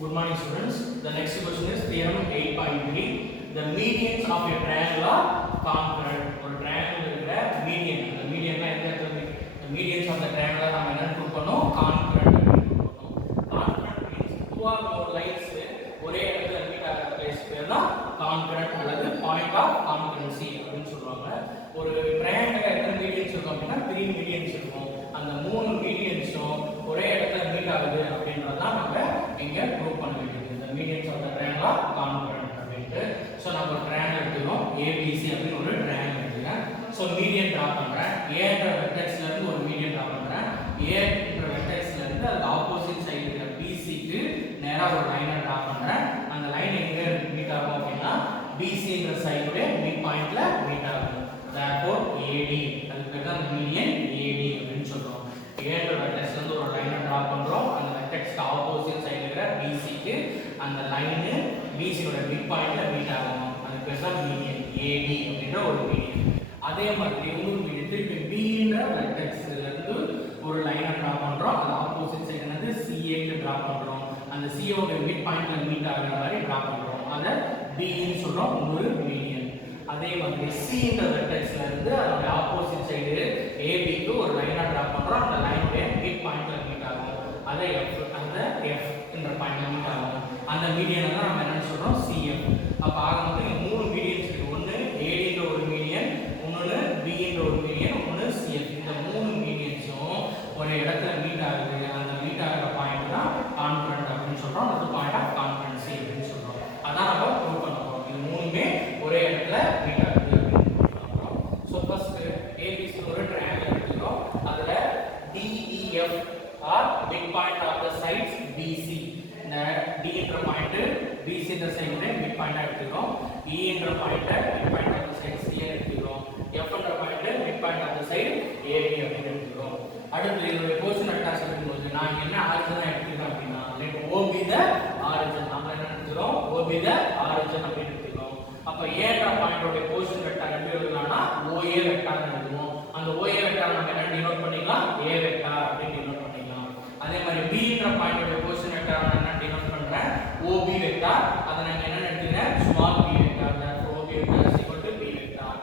Good morning, students. The next question is theorem 8.3. The medians of a triangle are congruent. ஒரு triangle இருக்கிற median. அந்த medianனா எந்த இடத்துல the medians of the triangle நாம என்ன prove பண்ணோம்? Congruent அப்படின்னு ப்ரூவ் பண்ணோம். Congruent means two or more lines ஒரே இடத்துல மீட் ஆகிற பிளேஸ் பேர் தான் congruent அல்லது point of congruency அப்படின்னு சொல்லுவாங்க. ஒரு triangle எத்தனை medians இருக்கும் அப்படின்னா 3 medians இருக்கும். அந்த மூணு மீடியன்ஸும் ஒரே இடத்துல மீட் ஆகுது அப்படின்றத நம்ம இங்க ப்ரூவ் பண்ண வேண்டியது. இந்த medians of the triangle are concurrent அப்படினு. சோ நம்ம ஒரு ட்ரையாங்கிள் எடுத்துறோம். ABC அப்படி ஒரு ட்ரையாங்கிள் எடுத்துறேன். சோ மீடியன் டிரா பண்றேன். A என்ற வெர்டெக்ஸ்ல இருந்து ஒரு மீடியன் டிரா பண்றேன். A என்ற வெர்டெக்ஸ்ல இருந்து அது ஆப்போசிட் சைடு இருக்கிற BC க்கு நேரா ஒரு லைனை டிரா பண்றேன். அந்த லைன் எங்க மீட் ஆகும் அப்படினா BC என்ற சைடுடைய மிட் பாயிண்ட்ல மீட் ஆகும். therefore AD அதுக்கு பேர் தான் மீடியன் AD அப்படினு சொல்றோம். A என்ற வெர்டெக்ஸ்ல இருந்து ஒரு லைனை டிரா பண்றோம். அந்த வெர்டெக்ஸ்க்கு ஆப்போசிட் சைடுல இருக்கிற BC க்கு அந்த லைன் BC ஓட மிட் பாயிண்ட்ல மீட் ஆகும். அதுக்கு பேர் தான் மீடியன் AD அப்படின்ற ஒரு மீடியன். அதே மாதிரி இன்னொரு மீடியன் திருப்பி B என்ற வெர்டெக்ஸ்ல இருந்து ஒரு லைனை டிரா பண்றோம். அது ஆப்போசிட் சைடுல இருந்து CA க்கு டிரா பண்றோம். அந்த CA ஓட மிட் பாயிண்ட்ல மீட் ஆகுற மாதிரி டிரா பண்றோம். அத B ன்னு சொல்றோம். ஒரு மீடியன். அதே மாதிரி C என்ற வெர்டெக்ஸ்ல இருந்து அதோட ஆப்போசிட் சைடு AB க்கு ஒரு லைனை டிரா பண்றோம். அந்த லைனோட மிட் பாயிண்ட்ல மீட் ஆகும். அதை F அந்த F என்ற பாயிண்ட்ல மீட் ஆகும். அந்த மீடியனை தான் நம்ம என்ன சொல்றோம் CF. அப்ப ஆக மொத்தம் மூணு மீடியன்ஸ் இருக்கு. ஒன்னு AD என்ற ஒரு மீடியன், இன்னொரு B என்ற ஒரு மீடியன், இன்னொரு CF. இந்த மூணு மீடியன்ஸும் ஒரு இடத்துல மீட் ஆகுது. அந்த மீட் ஆகுற பாயிண்ட் தான் கான்கிரண்ட் அப்படின்னு சொல்றோம். அது பாயிண்ட் ஆஃப் கான்கிரன்சி அப்படின்னு சொல்றோம். அதான் நம்ம ப்ரூவ் பண்ண போறோம். இது மூணுமே ஒரே இடத்துல மீட் ஆகுது அப்படின்னு ப்ரூவ் பண்றோம். சோ ஃபர்ஸ்ட் ABC ஒரு ட்ரையாங்கிள் எடுத்துக்கிறோம். அதுல DEF are midpoint of the sides BC. இந்த D என்ற பாயிண்ட் BC என்ற சைடுல மிட் பாயிண்டா எடுத்துக்கிறோம். E என்ற point mid point of the side C எடுத்துக்கிறோம். F என்ற point mid point of the side AB அப்படின்னு எடுத்துக்கிறோம். அடுத்து இதோட போர்ஷன் வெக்டார்ஸ் எடுக்கும்போது நான் என்ன ஆரிஜின் எடுத்துக்கிறேன் அப்படினா let OB the origin. நாம என்ன எடுத்துக்கிறோம்? OB the origin அப்படின்னு எடுத்துக்கிறோம். அப்ப A என்ற பாயிண்டோட போர்ஷன் வெக்டார் எப்படி எழுதலாம்னா OA வெக்டார் எழுதுவோம். அந்த OA வெக்டார் நம்ம என்ன டினோட் பண்ணிக்கலாம்? A வெக்டார் அப்படின்னு டினோட் பண்ணிக்கலாம். அதே மாதிரி B என்ற பாயிண்டோட போர்ஷன் வெக்டார் நான் என்ன டினோட் பண்றேன்? OB vector. அத நான் என்ன எடுத்துக்கிறேன்? Small b vector. therefore OB vector is equal to B vector.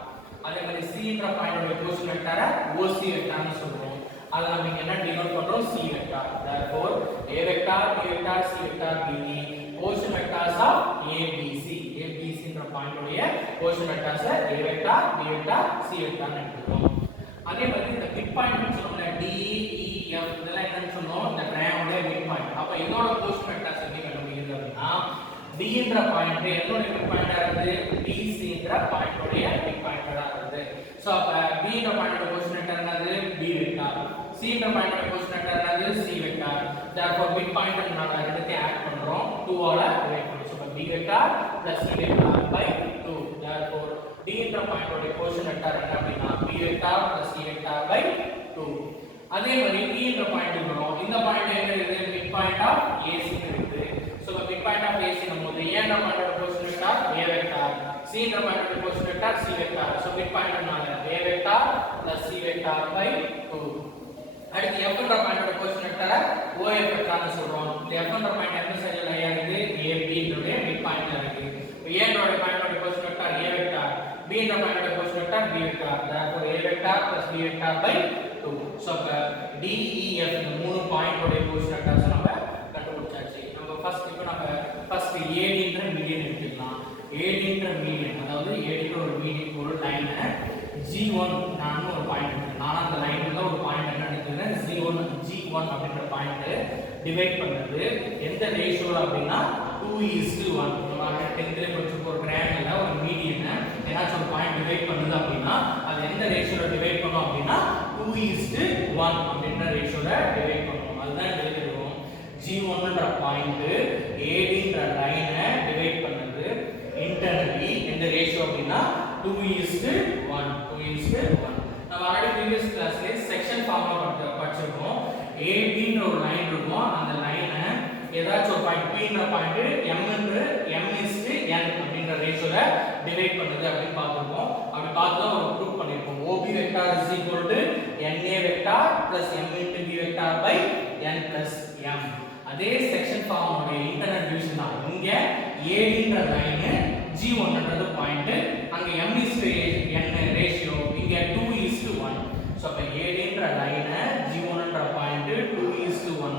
அதே மாதிரி C என்ற பாயிண்டோட போர்ஷன் வெக்டார OC வெக்டார்னு சொல்றோம். அத நம்ம என்ன டினோட் பண்றோம்? C vector. therefore A vector, B vector, C vector, BD portion vectors of ABC. ABC என்ற பாயிண்டோட portion vectors A vector, B vector, C vector னு எடுத்துக்கிறோம். அதே மாதிரி இந்த மிட் பாயிண்ட் சொல்றோம்ல D E F இதெல்லாம் என்னன்னு சொன்னோம்? இந்த ட்ரையாங்கிளோட மிட் பாயிண்ட். அப்ப இதோட portion vectors எப்படி கண்டுபிடிக்கிறது அப்படினா D என்ற பாயிண்ட் எதோட மிட் பாயிண்டா இருக்குது? BC என்ற பாயிண்டோட மிட் பாயிண்டா இருக்குது. சோ அப்ப B என்ற பாயிண்டோட portion vector என்னது? B vector. C என்ற பாயிண்டோட portion vector என்னது? C vector. therefore mid point நாம ரெண்டுத்தையும் ஆட் பண்றோம். 2 ஆல டிவைட் பண்ணி. So B vector plus C vector by 2. therefore D என்ற பாயிண்டோட portion vector என்ன அப்படினா B vector plus C vector by 2. அதே மாதிரி E என்ற பாயிண்ட் வரும். இந்த பாயிண்ட் எங்க இருக்கு? மிட் பாயிண்ட் ஆஃப் AC க்கு இருக்கு. So mid point of AC நம்மோது A என்ற பாயிண்டோட portion vector A vector, C என்ற பாயிண்டோட portion vector C vector. So mid பாயிண்ட்னால A vector plus C vector by 2. அடுத்து F என்ற பாயிண்டோட portion vector OF வெக்டார்னு சொல்றோம். இந்த F என்ற பாயிண்ட் எந்த சைடுல லை ஆகுது? AB ன்றோட மிட் பாயிண்ட்ல இருக்கு. இப்போ A என்ற பாயிண்டோட portion vector A vector, B என்ற பாயிண்டோட portion vector B vector. therefore A vector plus B vector by 2. So அப்ப DEF இந்த மூணு பாயிண்டோட portion vectors நம்ம கண்டுபிடிச்சாச்சு. நம்ம ஃபர்ஸ்ட் AD ன்ற மீடியன் எடுத்துக்கலாம். AD ன்ற மீடியன் அதாவது AD ன்ற ஒரு மீடியன் ஒரு லைன் G1 நான் ஒரு பாயிண்ட் எடுத்துக்கிறேன். நான் அந்த லைன்ல ஒரு பாயிண்ட் என்ன எடுத்துக்கிறேன்? G1 அப்படிங்கற பாயிண்ட் டிவைட் பண்றது எந்த ரேஷியோல அப்படினா 2:1. நம்ம 10th ல படிச்ச ஒரு ட்ரையாங்கிள்ல ஒரு மீடியனை ஏதாச்சும் ஒரு பாயிண்ட் டிவைட் பண்ணுது அப்படினா அது எந்த ரேஷியோல டிவைட் பண்ணோம் அப்படினா 2:1 அப்படிங்கற ரேஷியோல டிவைட் பண்ணுவோம். அதுதான் எழுதிருக்கோம். G1 ன்ற பாயிண்ட் AD ன்ற லைனை டிவைட் பண்ணுது இன்டர்னலி எந்த ரேஷியோ அப்படினா 2:1. நம்ம ஆல்ரெடி previous கிளாஸ்ல செக்ஷன் ஃபார்முலா படிச்சிருக்கோம். AB ன்ற ஒரு லைன் இருக்கும். அந்த லைனை ஏதாச்சும் ஒரு பாயிண்ட் P ன்ற பாயிண்ட் M/n அப்படிங்கற ரேஷியோல டிவைட் பண்ணுது அப்படி பார்த்திருக்கோம். அப்படி பார்த்தா ஒரு ப்ரூவ் பண்ணிருக்கோம். OB vector NA vector M × B vector by n + m. அதே செக்ஷன் ஃபார்மோட இன்டர்னல் ஏடின்ற லைன் G1ன்றது பாயிண்ட் அங்க m is to n ratio இங்க 2:1 சோ அப்ப ஏடின்ற லைன் G1ன்ற பாயிண்ட் 2:1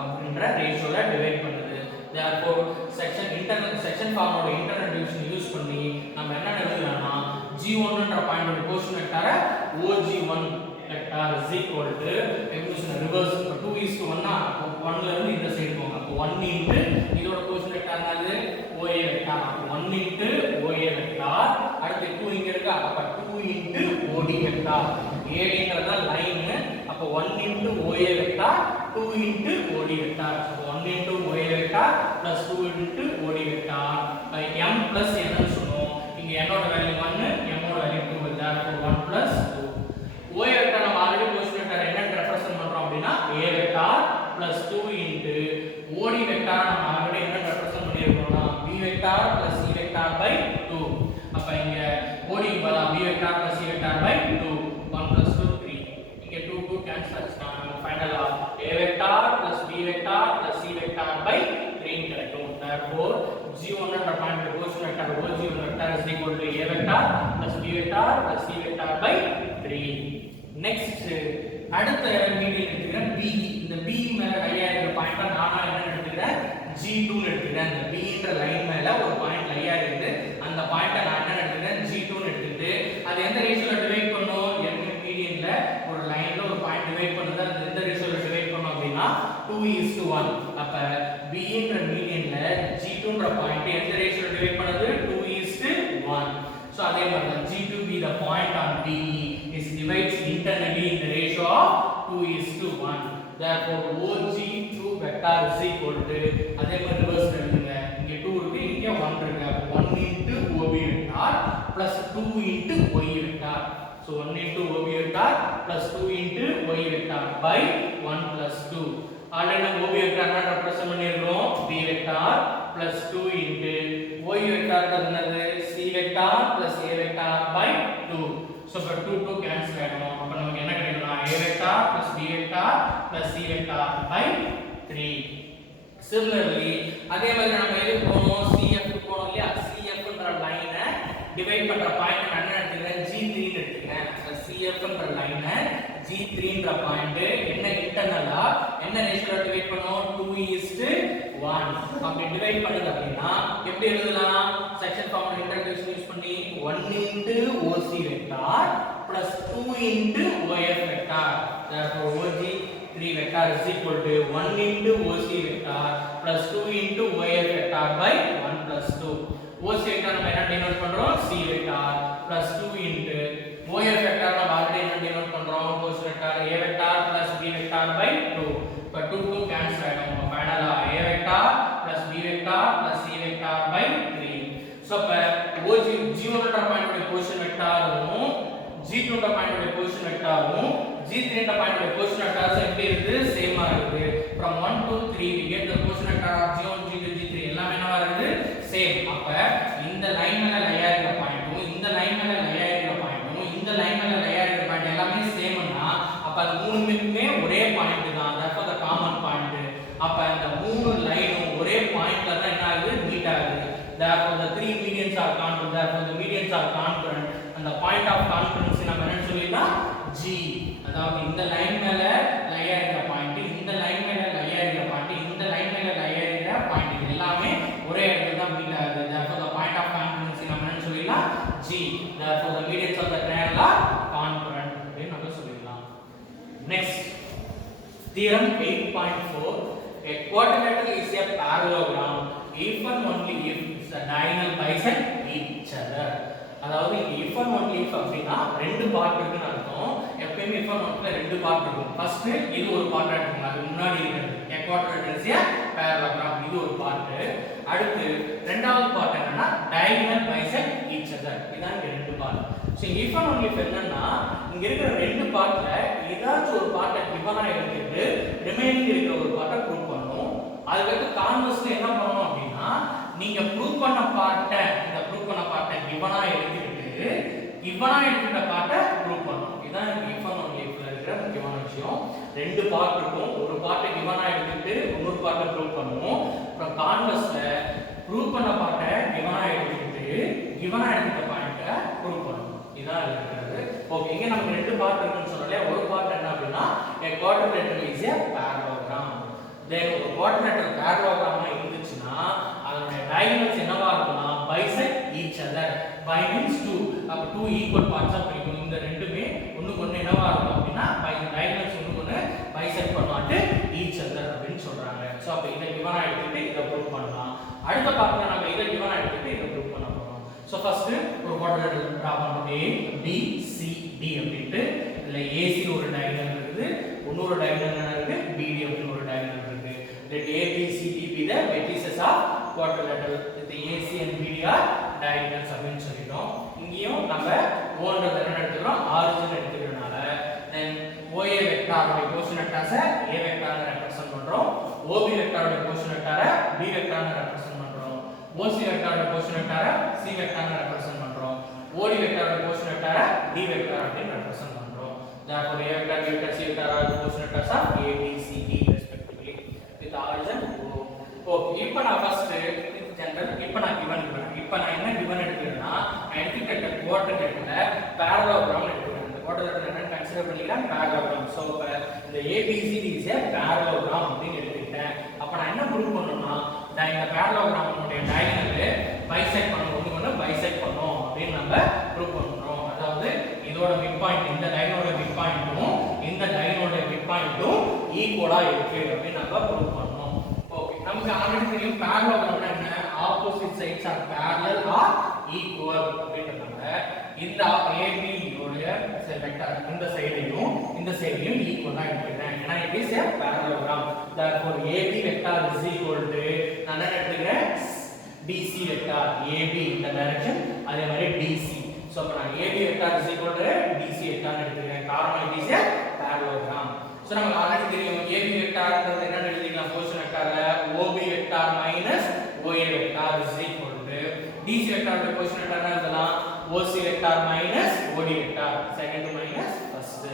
அப்படிங்கற ரேஷியோல டிவைட் பண்ணுது therefore செக்ஷன் ஃபார்மோட இன்டர்னல் டிவிஷன் யூஸ் பண்ணி நம்ம என்ன எழுதலாம்னா G1ன்ற பாயிண்டோட கோஷன் வெக்டார OG1 vector is equal to expression reverse 2:1 னா 1 ல இருந்து இந்த சைடு போங்க அப்ப 1 இன்டு இதோட கோஷன் வெக்டார் என்னது OA vector 1 into OA vector அடுத்து 2 இங்க இருக்கு அப்ப 2 இன்டு OD வெக்டார் ADங்கறது லைன் அப்ப 1 into OA vector 2 into OD vector அப்ப 1 into OA vector plus 2 into OD vector m plus n னு சொல்றோம் இங்க n ஓட வேல்யூ 1 m ஓட value 2 therefore 1 plus 2 OA vector நம்ம ஆல்ரெடி கோஷன் வெக்டார் என்ன ரெப்ரசன்ட் பண்றோம் அப்படினா A vector plus 2 into OD vector நம்ம ஆல்ரெடி என்ன ரெப்ரசன்ட் பண்ணிருக்கோம்னா B vector plus C vector by 2 அப்ப இங்க OD பதிலா B vector plus C vector by 2 1 plus 2 3 இங்க 2 2 கேன்சல் ஆச்சுனா நம்ம ஃபைனலா A vector plus B vector plus C vector by 3 கிடைக்கும் therefore G1 ன்ற point quotient vector OG1 vector is equal to A vector plus B vector plus C vector by 3 next அடுத்த median எடுத்துக்கிறேன் B இந்த B மேல லையா இருக்கிற பாயிண்ட நானா என்ன எடுத்துக்கிறேன் G2 ன்னு எடுத்துக்கிறேன் இந்த B ன்ற லைன் மேல ஒரு பாயிண்ட் லையா இருக்கு அந்த பாயிண்ட நான் என்ன எடுத்துக்கிறேன் G2 ன்னு எடுத்துட்டு அது எந்த ரேஷியோல டிவைட் பண்ணும் என்ன மீடியன்ல ஒரு லைன்ல ஒரு பாயிண்ட் டிவைட் பண்ணுது அது எந்த ரேஷியோல டிவைட் பண்ணும் அப்படினா 2:1 அப்ப B ன்ற மீடியன்ல G2 ன்ற பாயிண்ட் எந்த ரேஷியோல டிவைட் பண்ணுது 2:1 so அதே மாதிரி தான் G2 be the point on D is divides internally in the ratio of 2:1 therefore OG2 vector is equal to அதே மாதிரி ரிவர்ஸ் எழுதுங்க இங்க 2 இருக்கு இங்க 1 இருக்கு அப்ப 1 into OB vector plus 2 into Y vector so 1 into OB vector plus 2 into Y vector by 1 plus 2 already நம்ம OB vector என்ன ரெப்ரசன்ட் பண்ணிருக்கோம் B vector plus 2 into Y vector என்னது C vector plus A vector by 2 so for 2 2 cancel ஆயிடும் அப்ப நமக்கு என்ன கிடைக்கும்னா A vector plus B vector plus C vector by 3 similarly அதே மாதிரி நம்ம எது போறோம் CF க்கு போறோம் இல்லையா CF ன்ற லைனை டிவைட் பண்ற பாயிண்ட் நான் என்ன எடுத்துக்கிறேன் G3 ன்னு எடுத்துக்கிறேன் CF ன்ற லைனை G3 ன்ற பாயிண்ட் என்ன இன்டர்னலா என்ன ரேஷியோல டிவைட் பண்ணும் 2:1 அப்படி டிவைட் பண்ணுது அப்படினா எப்படி எழுதலாம் செக்ஷன் ஃபார்ம் இன்டர்செக்ஷன் யூஸ் பண்ணி 1 into OC vector plus 2 into OF vector therefore OG3 vector is equal to 1 into OC vector plus 2 into OF vector by 1 plus 2 OC vector நம்ம என்ன டினோட் பண்றோம் C vector plus 2 into OF vector நம்ம already என்ன denote பண்றோம் OC vector A vector plus B vector by 2 இப்ப 2 2 cancel ஆயிடும் ஃபைனலா A vector plus B vector plus C vector by 3 so அப்ப G1 ன்ற பாயிண்டோட பொசிஷன் வெக்டாரும் G2 ன்ற பாயிண்டோட பொசிஷன் வெக்டாரும் G3 ன்ற பாயிண்டோட பொசிஷன் வெக்டாரும் எப்படி இருக்கு சேமா இருக்கு from 1 to 3 we get the position vector of G1 G2 G3 எல்லாமே என்னவா இருக்கு சேம் அப்ப இந்த லைன் மேல லையா இருக்கிற பாயிண்டும் இந்த லைன் மேல லையா இருக்கிற பாயிண்டும் இந்த லைன் மேல லையா இருக்கிற பாயிண்ட் எல்லாமே சேம்னா அப்ப அது மூணுமே ஒரே பாயிண்ட் தான் therefore the common point அப்ப அந்த மூணு லைனும் ஒரே பாயிண்ட்ல தான் என்ன ஆகுது மீட் ஆகுது therefore the three medians are congruent therefore the medians are congruent and the point of congruency நம்ம என்ன சொல்லிட்டோம் G அதாவது இந்த லைன் மேல லையா இருக்கிற பாயிண்ட் இந்த லைன் மேல லையா இருக்கிற பாயிண்ட் இந்த லைன் மேல லையா இருக்கிற பாயிண்ட் எல்லாமே ஒரே இடத்துல தான் மீட் ஆகுது therefore the point of congruency நம்ம என்ன சொல்லிடலாம் G therefore the medians of the triangle are congruent அப்படி நம்ம சொல்லிடலாம் next theorem 8.4 a quadrilateral is a parallelogram if and only if the diagonal bisect each other அதாவது if and only if அப்படினா ரெண்டு part இருக்குன்னு அர்த்தம் எப்பவுமே if and only ரெண்டு பார்ட் இருக்கும் ஃபர்ஸ்ட் இது ஒரு பார்ட் எடுத்துங்க அது முன்னாடி இருக்குது a quadrilateral is a parallelogram இது ஒரு பார்ட் அடுத்து இரண்டாவது பார்ட் என்னன்னா diagonal bisect each other இதான் இந்த ரெண்டு part so if and only if என்னன்னா இங்க இருக்கிற ரெண்டு பார்ட்ல ஏதாச்சும் ஒரு பார்ட்ட கிவனா எடுத்துட்டு ரிமைனிங் இருக்கிற ஒரு பார்ட்ட ப்ரூவ் பண்ணனும் அதுக்கு கான்வெர்ஸ்ல என்ன பண்ணனும் அப்படினா நீங்க ப்ரூவ் பண்ண பார்ட்ட இந்த ப்ரூவ் பண்ண பார்ட்ட கிவனா எடுத்துட்ட பார்ட்ட ப்ரூவ் பண்ணனும் இதான் if and only if ல இருக்கிற முக்கியமான விஷயம் ரெண்டு பார்ட் இருக்கும் ஒரு பார்ட்ட கிவனா எடுத்துட்டு இன்னொரு பார்ட்ட ப்ரூவ் பண்ணுவோம் அப்புறம் கான்வெர்ஸ்ல ப்ரூவ் பண்ண பார்ட்டை கிவனா எடுத்துக்கிட்டு கிவனா எடுத்துக்கிட்ட பாயிண்ட்டை ப்ரூவ் பண்ணணும். இதான் இருக்கிறது. ஓகே, இங்க நமக்கு ரெண்டு பார்ட் இருக்குன்னு சொன்னாலே ஒரு பார்ட் என்ன அப்படின்னா a quadrilateral is a parallelogram. then ஒரு quadrilateral parallelogram இருந்துச்சுன்னா அதோட diagonals என்னவா இருக்கும்னா bisect each other by means 2. அப்ப 2 equal parts ஆ பிரிக்கும். இந்த ரெண்டுமே ஒண்ணுக்கு ஒண்ணு என்னவா இருக்கும் அப்படின்னா by diagonals ஒண்ணுக்கு ஒண்ணு bisect பண்ணுவாட்டு each other அப்படின்னு சொல்றாங்க. சோ அப்ப இத கிவனா எடுத்துட்டு இத ப்ரூவ் பண்ணலாம். அடுத்த பார்ட்ல நம்ம இத கிவனா எடுத்துட்டு இத ப்ரூவ் பண்ண போறோம். சோ ஃபர்ஸ்ட் ஒரு quadrilateral டிரா பண்ணுவோம். A B C D அப்படிட்டு இதுல AC ஒரு diagonal இருக்குது, இன்னொரு diagonal என்ன இருக்கு BD அப்படின ஒரு diagonal இருக்கு. let A B C D be the vertices of quadrilateral. the AC and BD are diagonals அப்படினு சொல்லிட்டோம். இங்கேயும் நம்ம ஓன்றத என்ன எடுத்துக்கிறோம் ஆரிஜின் எடுத்துக்கிறனால then OA வெக்டாரோட கோஷன் வெக்டார்ஸ A வெக்டார்ல ரெப்ரசன்ட் பண்றோம், OB வெக்டாரோட கோஷன் வெக்டார B வெக்டார்ல ரெப்ரசன்ட் பண்றோம், OC வெக்டாரோட கோஷன் வெக்டார C வெக்டார்ல ரெப்ரசன்ட் பண்றோம், OD வெக்டாரோட கோஷன் வெக்டார D வெக்டார் அப்படினு ரெப்ரசன்ட் பண்றோம். therefore A vector B vector C vector are the position vectors of A B C D respectively with origin O. Okay, இப்போ நான் ஃபர்ஸ்ட் ஜெனரல் இப்போ நான் given இப்போ நான் என்ன given எடுத்துக்கிறேன்னா எடுத்துக்கிட்ட குவாட்ரிலேட்டர்ல parallelogram எடுத்துக்கிறேன். இந்த குவாட்ரிலேட்டர் என்ன கன்சிடர் பண்ணிக்கிறேன் parallelogram. சோ இந்த ABCD is a parallelogram அப்படினு எடுத்துக்கிட்டேன். அப்ப நான் என்ன ப்ரூவ் பண்ணனும்னா இந்த parallelogram உடைய diagonal bisect பண்ணனும், ஒண்ணு bisect பண்ணனும் அப்படினு நம்ம ப்ரூவ் பண்றோம். அதாவது இதோட மிட் பாயிண்ட் இந்த diagonal மிட் பாயிண்ட்டும் இந்த diagonal மிட் பாயிண்ட்டும் ஈக்குவலா இருக்கு அப்படினு நம்ம ப்ரூவ் பண்ணோம். ஓகே, நமக்கு ஆல்ரெடி தெரியும் parallelogram என்ன opposite sides are parallel or equal அப்படின்றதால இந்த AB உடைய வெக்டார் இந்த சைடையும் இந்த சைடையும் ஈக்குவலா எடுத்துக்கிறேன். ஏன்னா it is a parallelogram. therefore AB vector is equal to நான் என்ன எடுத்துக்கிறேன் BC vector. AB இந்த டைரக்ஷன் அதே மாதிரி DC. சோ அப்ப நான் AB vector is equal to DC vector எடுத்துக்கிறேன். காரணம் it is a parallelogram. So நமக்கு ஆல்ரெடி தெரியும் AB வெக்டார்ன்றது என்ன எழுதிக்கலாம் போர்ஷன் வெக்டார்ல OB vector minus OA vector is equal to DC வெக்டாரோட போர்ஷன் வெக்டார் எழுதலாம் OC vector minus OD vector second minus first.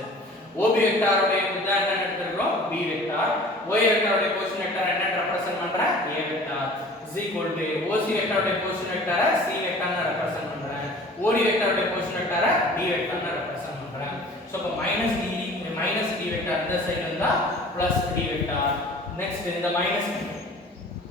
OB வெக்டாரோட உதாரணம் என்ன எடுத்துக்கிறோம் B வெக்டார், OA வெக்டாரோட போர்ஷன் வெக்டார் என்ன ரெப்ரசன்ட் பண்றேன் A vector is equal to OC வெக்டாரோட போர்ஷன் வெக்டார C வெக்டார்னு ரெப்ரசன்ட் பண்றேன், OD வெக்டாரோட போர்ஷன் வெக்டார D வெக்டார்னு ரெப்ரசன்ட் பண்றேன். சோ அப்ப மைனஸ் D வெக்டார் இந்த சைடு இருந்தா பிளஸ் D வெக்டார். நெக்ஸ்ட் இந்த மைனஸ்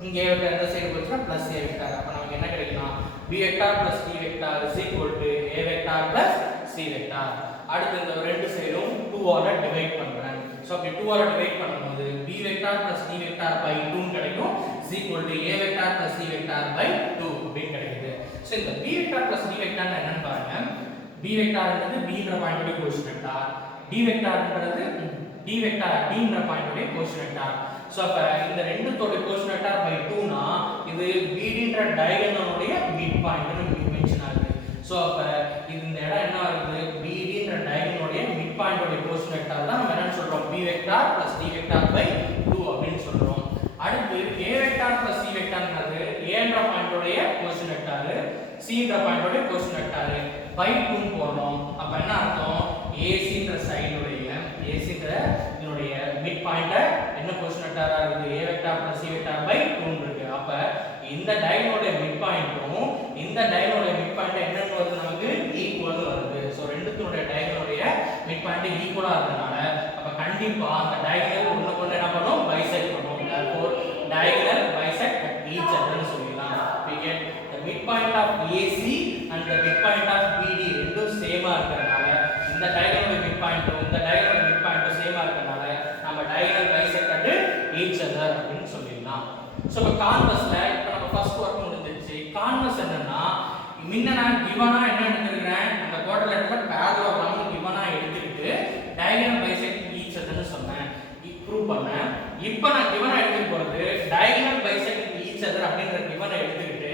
இங்க A வெக்டார் இந்த சைடு போச்சுனா பிளஸ் A வெக்டார். அப்ப நமக்கு என்ன கிடைக்கும் B vector plus D vector is equal to A vector plus C vector. அடுத்து இந்த ரெண்டு சைடும் 2 ஆல டிவைட் பண்றேன். சோ அப்படி 2 ஆல டிவைட் பண்ணும்போது B vector plus D vector by 2 கிடைக்கும் is equal to A vector plus C vector by 2 அப்படி கிடைக்குது. சோ இந்த B vector plus D vector என்னன்னு பாருங்க. B வெக்டார்ன்றது B ன்ற பாயிண்டோட கோஷன் வெக்டார், D வெக்டார்ன்றது D வெக்டார் D ன்ற பாயிண்டோட கோஷன் வெக்டார். சோ அப்ப இந்த ரெண்டுத்தோட கோஷன் வெக்டார் by 2 னா இது BD ன்ற டயகோனலோட மிட் பாயிண்ட்னு மென்ஷன் ஆகுது. சோ அப்ப இந்த இடம் என்ன ஆகுது BD ன்ற டயகோனலோட மிட் பாயிண்டோட கோஷன் வெக்டார் தான் நம்ம என்ன சொல்றோம் B vector plus D vector by 2 அப்படினு சொல்றோம். அடுத்து A vector plus C வெக்டார்ன்றது A ன்ற பாயிண்டோட கோஷன் வெக்டார், C ன்ற பாயிண்டோட கோஷன் வெக்டார் by 2 போறோம். அப்ப என்ன அர்த்தம் AC ன்ற சைடுடைய AC ன்ற இதனுடைய மிட் பாயிண்ட் என்ன கோஷன் வெக்டாரா இருக்கு A vector plus C vector by 2 இருக்கு. அப்ப இந்த டயகோனலோட மிட் பாயிண்ட்டும் இந்த டயகோனலோட மிட் பாயிண்ட் என்னன்னு வருது நமக்கு ஈக்குவல் வருது. சோ ரெண்டுத்தோட டயகோனலோட மிட் பாயிண்ட் ஈக்குவலா இருக்கனால அப்ப கண்டிப்பா அந்த டயகோனல் ஒண்ணுக்கு ஒண்ணு என்ன பண்ணும் பைசெக்ட் பண்ணும். therefore diagonal bisect each other னு சொல்லலாம். we get the midpoint of AC and the midpoint of BD ரெண்டும் சேமா இருக்கறனால இந்த diagonal midpoint இந்த diagonal midpoint சேமா இருக்கறனால நம்ம diagonal bisect each other அப்படினு சொல்லலாம். சோ இப்ப கான்வெர்ஸ்ல இப்ப நம்ம ஃபர்ஸ்ட் வொர்க் முடிஞ்சிருச்சு. கான்வெர்ஸ் என்னன்னா முன்ன நான் கிவனா என்ன எடுத்துக்கிறேன் அந்த குவாட்ரிலேட்டர்ல parallelogram கிவனா எடுத்துக்கிட்டு diagonal bisect each other னு சொன்னேன், ப்ரூவ் பண்ணேன். இப்போ நான் கிவனா எடுத்துக்க போறது diagonal bisect each other அப்படிங்கற கிவனை எடுத்துக்கிட்டு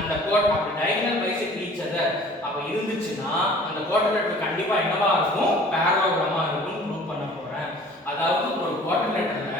அந்த கோட் அப்படி diagonal bisect each other அப்ப இருந்துச்சுனா அந்த குவாட்ரிலேட்டர் கண்டிப்பா என்னவா இருக்கும் parallelogram-ஆ இருக்கும் ப்ரூவ் பண்ண போறேன். அதாவது ஒரு குவாட்ரிலேட்டர்ல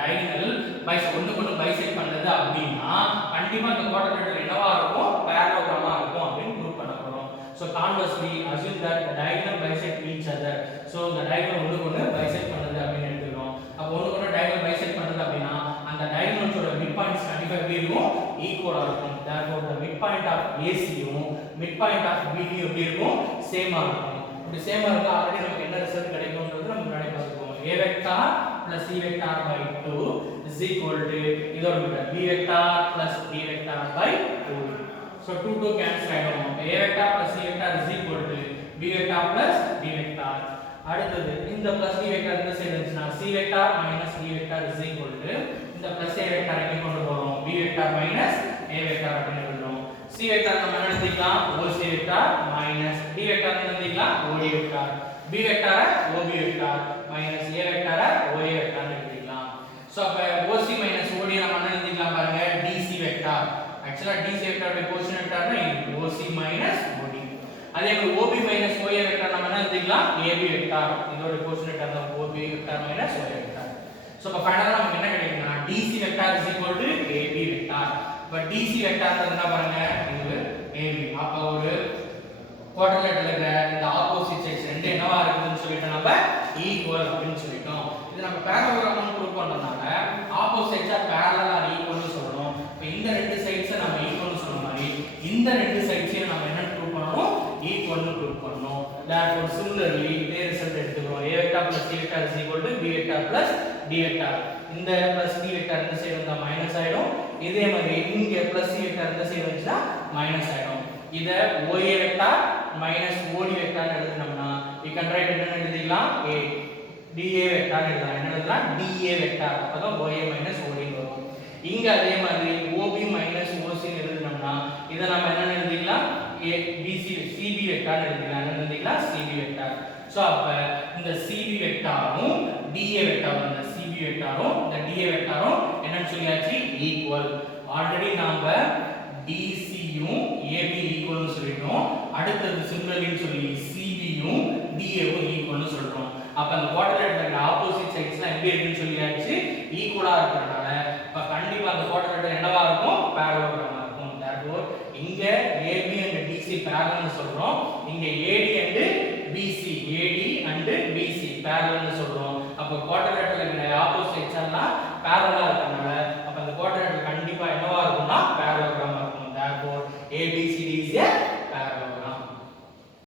diagonal bisect ஒண்ணுக்கு ஒண்ணு bisect பண்ணுது அப்படினா கண்டிப்பா அந்த குவாட்ரிலேட்டர் என்னவா இருக்கும் parallelogram-ஆ இருக்கும் அப்படினு ப்ரூவ் பண்ண போறோம். So conversely assume that the diagonal bisect each other. So the diagonal ஒண்ணுக்கு ஒண்ணு bisect பண்ணுது அப்படினு எடுத்துக்கிறோம். அப்ப ஒண்ணுக்கு ஒண்ணு diagonal bisect பண்ணுது அப்படினா அந்த diagonals ஓட மிட் பாயிண்ட்ஸ் கண்டிப்பா எப்படி இருக்கும் ஈக்குவலா இருக்கும் therefore the midpoint of AC யும் midpoint of BD யும் எப்படி இருக்கும் சேமா இருக்கும் இப்படி சேமா இருந்தா ஆல்ரெடி நமக்கு என்ன ரிசல்ட் கிடைக்கும்ன்றது நம்ம முன்னாடி பார்த்துக்கோம் A vector plus C vector by 2 is equal to இதோட விட B vector plus D vector by 2 so 2 2 cancel ஆயிடும் A vector plus C vector is equal to B vector plus D vector அடுத்தது இந்த plus D vector இந்த side வந்துச்சுனா C vector minus D vector is equal to இந்த plus A vector இங்க கொண்டு போறோம் B vector minus A vector அப்படினு எழுதுறோம் C vector நம்ம என்ன எழுதிக்கலாம் OC vector minus D vector என்ன எழுதிக்கலாம் OD vector B vector OB vector minus A vector OA vector னு எழுதிக்கலாம் சோ அப்ப OC minus OD நம்ம என்ன எழுதிக்கலாம் பாருங்க DC vector actually DC vector உடைய கோஷன் வெக்டர்னா இது OC minus OD அதே மாதிரி OB minus OA வெக்டர் நம்ம என்ன எழுதிக்கலாம் AB வெக்டர் இதோட கோஷன் வெக்டர் தான் OB vector minus OA vector so அப்ப ஃபைனலா நமக்கு என்ன கிடைக்கும்னா DC vector AB vector but DC வெக்டர்ன்றது என்ன பாருங்க இது AB அப்ப ஒரு குவாட்ரிலேட்டரல் இருக்கிற இந்த ஆப்போசிட் சைட்ஸ் ரெண்டு என்னவா இருக்குன்னு சொல்லிட்டு நம்ம ஈக்குவல் அப்படினு சொல்லிட்டோம் இது நம்ம பேரலோகிராம் ப்ரூவ் பண்றதுனால ஆப்போசிட் சைட்ஸ் பேரலல் ஆர் ஈக்குவல்னு சொல்றோம் இப்போ இந்த ரெண்டு சைட்ஸ் நம்ம ஈக்குவல்னு சொல்ற மாதிரி இந்த ரெண்டு சைட்ஸையும் நம்ம என்ன ப்ரூவ் பண்ணனும் ஈக்குவல்னு ப்ரூவ் பண்ணனும் therefore similarly இதே ரிசல்ட் எடுத்துக்கிறோம் A vector plus C vector is equal to B vector plus D vector இந்த plus D vector இந்த சைடு வந்தா மைனஸ் ஆயிடும் இதே மாதிரி இங்க plus C vector இந்த சைடு வந்துச்சா மைனஸ் ஆயிடும் இத OA vector minus OD vector னு எழுதுனோம்னா we can write என்ன எழுதிக்கலாம் A DA vector எழுதலாம் என்ன எழுதலாம் DA vector அப்பதான் OA minus OD வரும் இங்க அதே மாதிரி OB minus OC னு எழுதுனோம்னா இத நாம என்ன எழுதிக்கலாம் BC CB vector னு எழுதிக்கலாம் என்ன எழுதிக்கலாம் CB vector சோ அப்ப இந்த CB வெக்டாரும் DA வெக்டாரும் இந்த CB வெக்டாரும் இந்த DA வெக்டாரும் என்னன்னு சொல்லியாச்சு ஈக்குவல் ஆல்ரெடி நாம DC யும் AB ஈக்குவல்னு சொல்லிட்டோம் அடுத்து சிமிலர்லின்னு சொல்லி CB யும் DA யும் ஈக்குவல்னு சொல்றோம் அப்ப அந்த குவாட்ரிலேட்டரல் இருக்கிற ஆப்போசிட் சைட்ஸ்லாம் எப்படி இருக்குன்னு சொல்லியாச்சு ஈக்குவலா இருக்கறனால அப்ப கண்டிப்பா அந்த குவாட்ரிலேட்டர் என்னவா இருக்கும் parallelogram இருக்கும் therefore இங்க AB and DC parallel னு சொல்றோம் இங்க AD and BC parallel னு சொல்றோம் அப்ப குவாட்ரிலேட்டரல் இருக்கிற ஆப்போசிட்